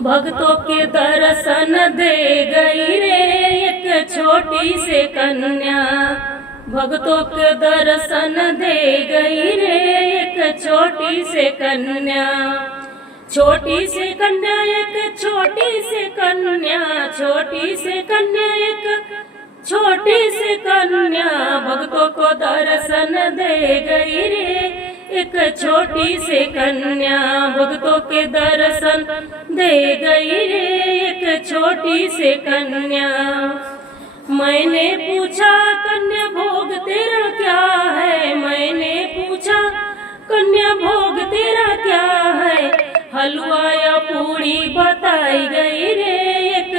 भक्तों के दर्शन दे गई रे एक छोटी से कन्या। भक्तों के दर्शन दे गई रे एक छोटी से कन्या। छोटी से कन्या एक छोटी से कन्या, छोटी से कन्या एक छोटी से कन्या। भक्तों को दर्शन दे गई रे एक छोटी से कन्या। भक्तों के दर्शन दे गई रे एक छोटी से कन्या। मैंने पूछा कन्या भोग तेरा क्या है, मैंने पूछा कन्या भोग तेरा क्या है। हलवा या पूरी बताई गई रे एक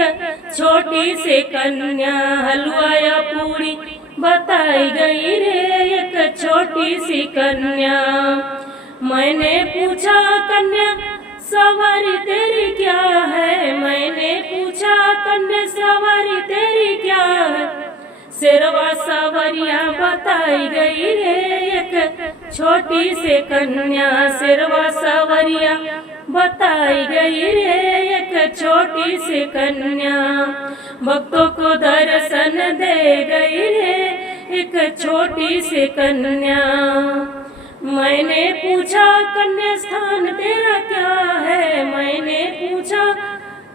छोटी से कन्या। हलवा या पूरी बताई गई रे एक छोटी सी कन्या। मैंने पूछा कन्या सवारी तेरी क्या है, मैंने पूछा कन्या सवारी तेरी क्या है। शेरवा सवारियां बताई गई रे एक छोटी से कन्या। शेरवा सवारियां बताई गई रे एक छोटी से कन्या। भक्तों को दर्शन दे गई रे एक छोटी से कन्या। मैंने पूछा कन्या स्थान तेरा क्या है, मैंने पूछा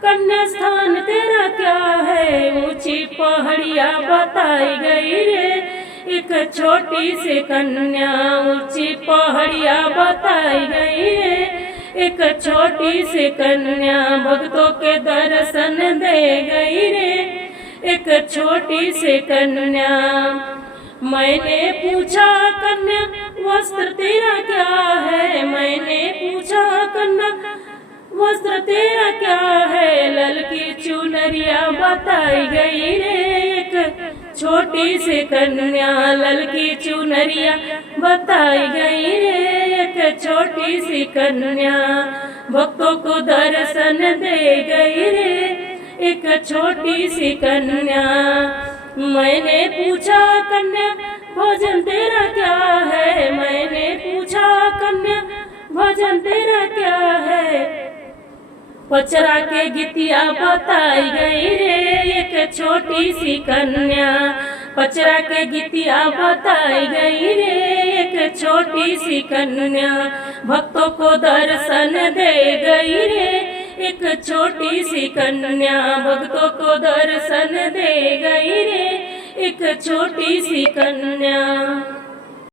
कन्या स्थान तेरा क्या है। ऊंची पहाड़ियां बताई गई रे एक छोटी से कन्या। ऊंची पहाड़ियां बताई गई रे एक छोटी से कन्या। भक्तों के दर्शन दे गई रे एक छोटी से कन्या। मैंने पूछा कन्या वस्त्र तेरा क्या है, मैंने पूछा कन्या वस्त्र तेरा क्या है। ललकी चुनरिया बताई गई रे एक छोटी से कन्या। ललकी चुनरिया बताई गई रे एक छोटी सी कन्या। भक्तों को दर्शन दे गई रे एक छोटी सी कन्या। मैंने पूछा कन्या भोजन तेरा क्या है, मैंने पूछा कन्या भोजन तेरा क्या है। पचरा के गीतिया बताई गई रे एक छोटी सी कन्या। पचरा के गीतिया बताई गई रे एक छोटी सी कन्या। भक्तों को दर्शन दे गई रे एक छोटी सी कन्या। भक्तों को दर्शन दे गई रे एक छोटी सी कन्या।